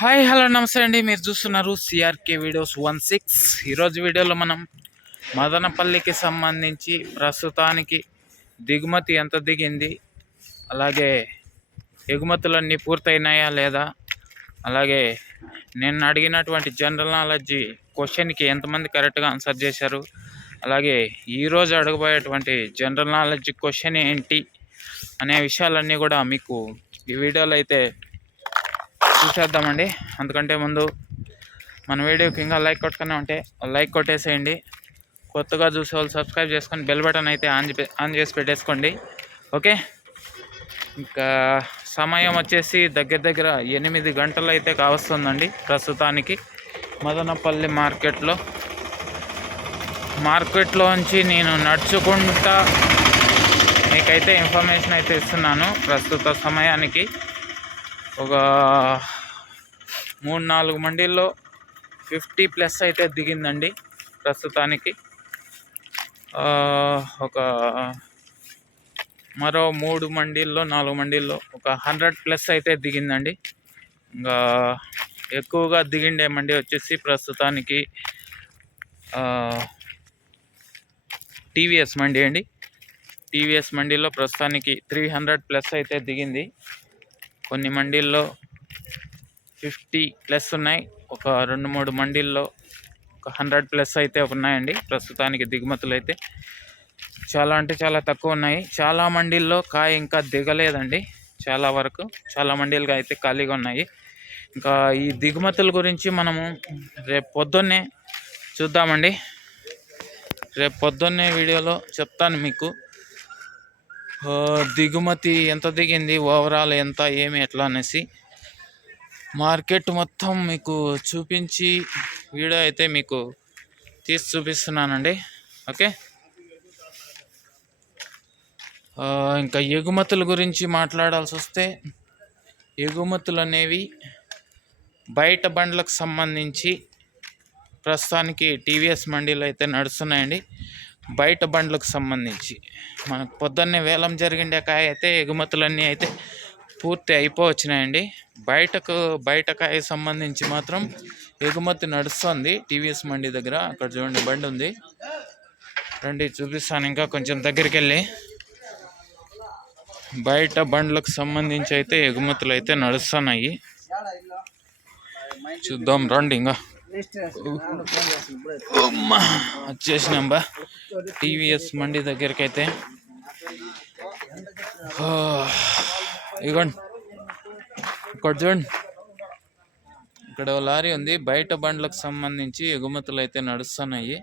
Hi hello నమస్తే అండి. మీరు చూస్తున్నారు సిఆర్కే వీడియోస్ 16. ఈరోజు వీడియోలో మనం మదనపల్లికి సంబంధించి ప్రస్తుతానికి దిగుమతి ఎంత దిగింది, అలాగే ఎగుమతులన్నీ పూర్తయినాయా లేదా, అలాగే నేను అడిగినటువంటి జనరల్ నాలెడ్జి క్వశ్చన్కి ఎంతమంది కరెక్ట్గా ఆన్సర్ చేశారు, అలాగే ఈరోజు అడగబోయేటువంటి జనరల్ నాలెడ్జ్ క్వశ్చన్ ఏంటి అనే విషయాలన్నీ కూడా మీకు ఈ వీడియోలో అయితే చూసేద్దామండి. అందుకంటే ముందు మన వీడియోకి ఇంకా లైక్ కొట్టుకునే ఉంటే లైక్ కొట్టేసేయండి. కొత్తగా చూసే వాళ్ళు సబ్స్క్రైబ్ చేసుకొని బెల్ బటన్ అయితే ఆన్ చేసి పెట్టేసుకోండి. ఓకే, ఇంకా సమయం వచ్చేసి దగ్గర 8 గంటలు అయితే కావస్తుందండి. ప్రస్తుతానికి మదనపల్లి మార్కెట్లోంచి నేను నడుచుకుంటా మీకైతే ఇన్ఫర్మేషన్ అయితే ఇస్తున్నాను. ప్రస్తుత సమయానికి ఒక 3-4 మండీల్లో 50+ అయితే దిగిందండి. ప్రస్తుతానికి ఒక మరో 3 మండీల్లో 4 మండీల్లో ఒక 100+ అయితే దిగిందండి. ఇంకా ఎక్కువగా దిగిండే మండి వచ్చేసి ప్రస్తుతానికి టీవీఎస్ మండి అండి. టీవీఎస్ మండీలో ప్రస్తుతానికి 300+ అయితే దిగింది. కొన్ని మండీల్లో 50+ ఉన్నాయి. ఒక 2-3 మండీల్లో ఒక 100+ అయితే ఉన్నాయండి. ప్రస్తుతానికి దిగుమతులు అయితే చాలా అంటే చాలా తక్కువ ఉన్నాయి. చాలా మండీల్లో కాయ ఇంకా దిగలేదండి. చాలా వరకు చాలా మండీలుగా అయితే ఖాళీగా ఉన్నాయి. ఇంకా ఈ దిగుమతుల గురించి మనము రేపు పొద్దున్నే చూద్దామండి. రేపు పొద్దున్నే వీడియోలో చెప్తాను మీకు దిగుమతి ఎంత దిగింది, ఓవరాల్ ఎంత, ఏమి, ఎట్లా అనేసి మార్కెట్ మొత్తం మీకు చూపించి వీడియో అయితే మీకు తీసి చూపిస్తున్నానండి. ఓకే, ఇంకా ఎగుమతుల గురించి మాట్లాడాల్సి వస్తే ఎగుమతులు అనేవి బయట బండ్లకు సంబంధించి ప్రస్తుతానికి టీవీఎస్ మండీలు అయితే నడుస్తున్నాయండి. బయట బండ్లకు సంబంధించి మనకు పొద్దున్నే వేలం జరిగిండే కాయ అయితే ఎగుమతులన్నీ అయితే పూర్తి అయిపోవచ్చినాయండి. బయట కాయ సంబంధించి మాత్రం ఎగుమతి నడుస్తుంది టీవీఎస్ మండీ దగ్గర. అక్కడ చూడండి బండి ఉంది, రండి చూపిస్తాను. ఇంకా కొంచెం దగ్గరికి వెళ్ళి బయట బండ్లకు సంబంధించి అయితే ఎగుమతులు అయితే నడుస్తున్నాయి. చూద్దాం రండి. ఇంకా వచ్చేసినాంబా టీవీఎస్ మండీ దగ్గరికి అయితే. ఇగోండి ఇక్కడ చూడండి, ఇక్కడ లారీ ఉంది. బయట బండ్లకు సంబంధించి ఎగుమతులు అయితే నడుస్తున్నాయి.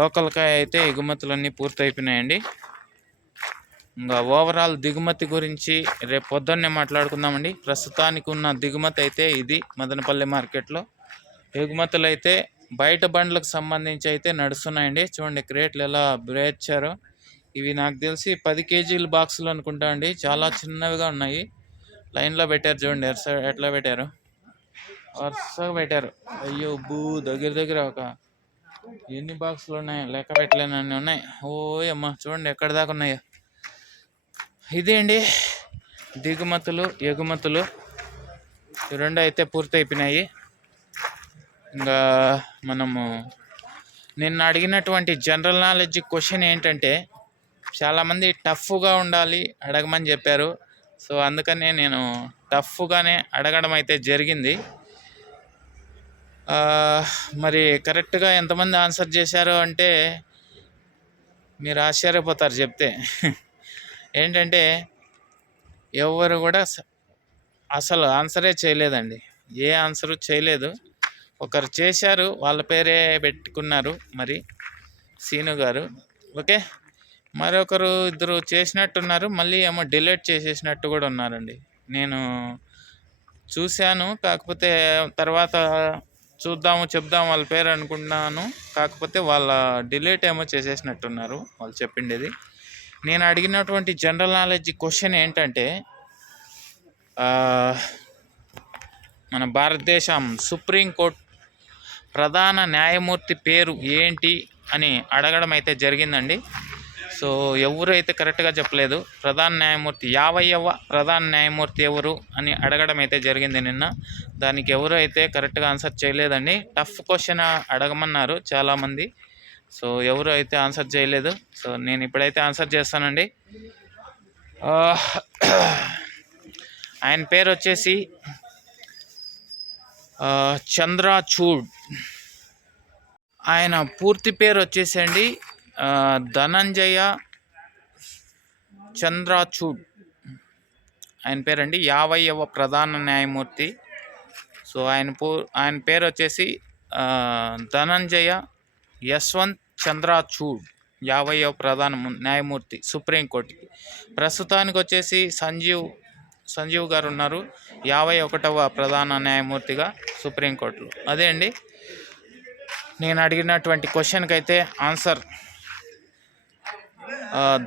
లోకల్ కాయ అయితే ఎగుమతులన్నీ పూర్తయిపోయినాయండి. ఇంకా ఓవరాల్ దిగుమతి గురించి రేపు పొద్దున్నే మాట్లాడుకుందామండి. ప్రస్తుతానికి ఉన్న దిగుమతి అయితే ఇది మదనపల్లి మార్కెట్లో. ఎగుమతులు అయితే బయట బండ్లకు సంబంధించి అయితే నడుస్తున్నాయండి. చూడండి క్రేట్లు ఎలా బ్రేచారో. ఇవి నాకు తెలిసి 10 కేజీల బాక్సులు అనుకుంటా అండి. చాలా చిన్నవిగా ఉన్నాయి. లైన్లో పెట్టారు చూడండి, ఎట్లా పెట్టారు, వరుసగా పెట్టారు. అయ్యో దగ్గర ఒక ఎన్ని బాక్సులు ఉన్నాయి లెక్క పెట్టలేనన్ని ఉన్నాయి. అమ్మ చూడండి ఎక్కడి దాకా ఉన్నాయో. ఇదే అండి దిగుమతులు ఎగుమతులు రెండు అయితే పూర్తయిపోయినాయి. ఇంకా మనము నిన్న అడిగినటువంటి జనరల్ నాలెడ్జ్ క్వశ్చన్ ఏంటంటే చాలామంది టఫ్గా ఉండాలి అడగమని చెప్పారు. సో అందుకనే నేను టఫ్గానే అడగడం అయితే జరిగింది. మరి కరెక్ట్గా ఎంతమంది ఆన్సర్ చేశారు అంటే మీరు ఆశ్చర్యపోతారు చెప్తే. ఏంటంటే ఎవరు కూడా అసలు ఆన్సరే చేయలేదండి. ఏ ఆన్సరు చేయలేదు. ఒకరు చేశారు, వాళ్ళ పేరే పెట్టుకున్నారు, మరి సీను గారు. ఓకే, మరొకరు ఇద్దరు చేసినట్టున్నారు, మళ్ళీ ఏమో డిలీట్ చేసేసినట్టు కూడా ఉన్నారండి. నేను చూశాను, కాకపోతే తర్వాత చెప్దాం వాళ్ళ పేరు అనుకుంటున్నాను. కాకపోతే వాళ్ళ డిలీట్ ఏమో చేసేసినట్టున్నారు వాళ్ళు చెప్పిండేది. నేను అడిగినటువంటి జనరల్ నాలెడ్జ్ క్వశ్చన్ ఏంటంటే మన భారతదేశం సుప్రీంకోర్టు ప్రధాన న్యాయమూర్తి పేరు ఏంటి అని అడగడం అయితే జరిగిందండి. సో ఎవరు అయితే కరెక్ట్గా చెప్పలేదు. ప్రధాన న్యాయమూర్తి 50వ ప్రధాన న్యాయమూర్తి ఎవరు అని అడగడం అయితే జరిగింది నిన్న. దానికి ఎవరు అయితే కరెక్ట్గా ఆన్సర్ చేయలేదండి. టఫ్ క్వశ్చన్ అడగమన్నారు చాలామంది. సో ఎవరు అయితే ఆన్సర్ చేయలేదు. సో నేను ఇప్పుడైతే ఆన్సర్ చేస్తానండి. ఆయన పేరు వచ్చేసి చంద్రచూడ్. ఆయన పూర్తి పేరు వచ్చేసండి ధనంజయ చంద్రచూడ్. ఆయన పేరండి 50వ ప్రధాన న్యాయమూర్తి. సో ఆయన పేరు వచ్చేసి ధనంజయ యశ్వంత్ చంద్రచూడ్, 50వ ప్రధాన న్యాయమూర్తి సుప్రీంకోర్టుకి. ప్రస్తుతానికి వచ్చేసి సంజీవ్ గారు ఉన్నారు 51వ ప్రధాన న్యాయమూర్తిగా సుప్రీంకోర్టులో. అదే అండి నేను అడిగినటువంటి క్వశ్చన్కి అయితే ఆన్సర్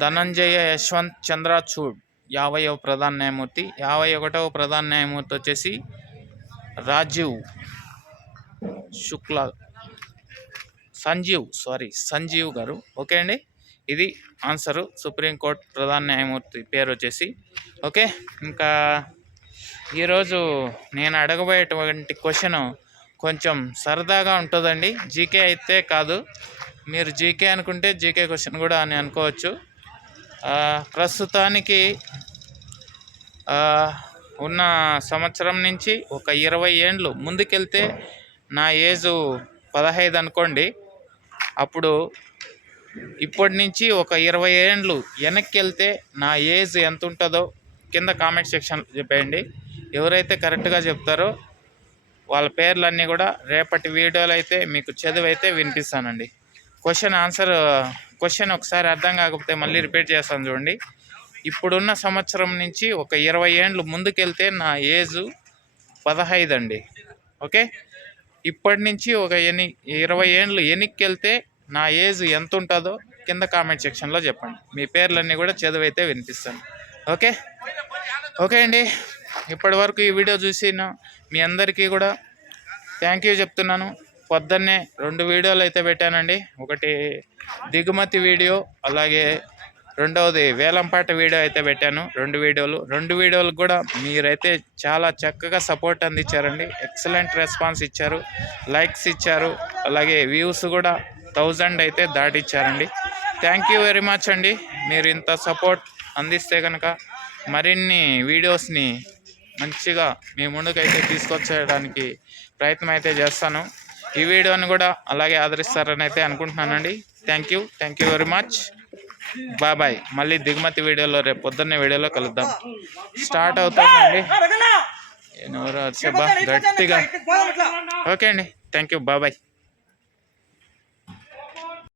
ధనంజయ యశ్వంత్ చంద్రచూడ్ 50వ ప్రధాన న్యాయమూర్తి. 51వ ప్రధాన న్యాయమూర్తి వచ్చేసి రాజీవ్ శుక్లా సంజీవ్ గారు. ఓకే అండి, ఇది ఆన్సరు. సుప్రీంకోర్టు ప్రధాన న్యాయమూర్తి పేరు వచ్చేసి. ఓకే, ఇంకా ఈరోజు నేను అడగబోయేటువంటి క్వశ్చన్ కొంచెం సరదాగా ఉంటుందండి. జీకే అయితే కాదు. మీరు జీకే అనుకుంటే జీకే క్వశ్చన్ కూడా అని అనుకోవచ్చు. ప్రస్తుతానికి ఉన్న సంవత్సరం నుంచి ఒక 20 ఏండ్లు ముందుకెళ్తే నా ఏజు 15 అనుకోండి. అప్పుడు ఇప్పటి నుంచి ఒక 20 ఏండ్లు వెనక్కి వెళ్తే నా ఏజ్ ఎంత ఉంటుందో కింద కామెంట్ సెక్షన్లో చెప్పేయండి. ఎవరైతే కరెక్ట్గా చెప్తారో వాళ్ళ పేర్లన్నీ కూడా రేపటి వీడియోలో అయితే మీకు చదివైతే వినిపిస్తానండి. క్వశ్చన్ ఒకసారి అర్థం కాకపోతే మళ్ళీ రిపీట్ చేస్తాను చూడండి. ఇప్పుడున్న సంవత్సరం నుంచి ఒక 20 ఏండ్లు ముందుకెళ్తే నా ఏజు 15 అండి. ఓకే, ఇప్పటి నుంచి ఒక 20 ఏండ్లు వెనక్కి వెళ్తే నా ఏజ్ ఎంత ఉంటుందో కింద కామెంట్ సెక్షన్లో చెప్పండి. మీ పేర్లన్నీ కూడా చదివైతే వినిపిస్తాను. ఓకే అండి, ఇప్పటి వరకు ఈ వీడియో చూసిన మీ అందరికీ కూడా థ్యాంక్ యూ చెప్తున్నాను. పొద్దున్నే 2 వీడియోలు అయితే పెట్టానండి. ఒకటి దిగుమతి వీడియో, అలాగే రెండవది వేలంపాట వీడియో అయితే పెట్టాను. 2 వీడియోలకు కూడా మీరైతే చాలా చక్కగా సపోర్ట్ అందించారండి. ఎక్సలెంట్ రెస్పాన్స్ ఇచ్చారు, లైక్స్ ఇచ్చారు, అలాగే వ్యూస్ కూడా 1000 అయితే దాటిచ్చారండి. థ్యాంక్ యూ వెరీ మచ్ అండి. మీరు ఇంత సపోర్ట్ అందిస్తే కనుక మరిన్ని వీడియోస్ని మంచిగా మీ ముందుకైతే తీసుకొచ్చేయడానికి ప్రయత్నం అయితే చేస్తాను. ఈ వీడియోని కూడా అలాగే ఆదరిస్తారని అయితే అనుకుంటున్నానండి. Thank you very much. Bye. మళ్ళీ దిగుమతి వీడియోలో రేపు పొద్దున్నే వీడియోలో కలుద్దాం. స్టార్ట్ అవుతుందండి. ఎవరో వచ్చే గట్టిగా. ఓకే అండి, థ్యాంక్ యూ. బాయ్.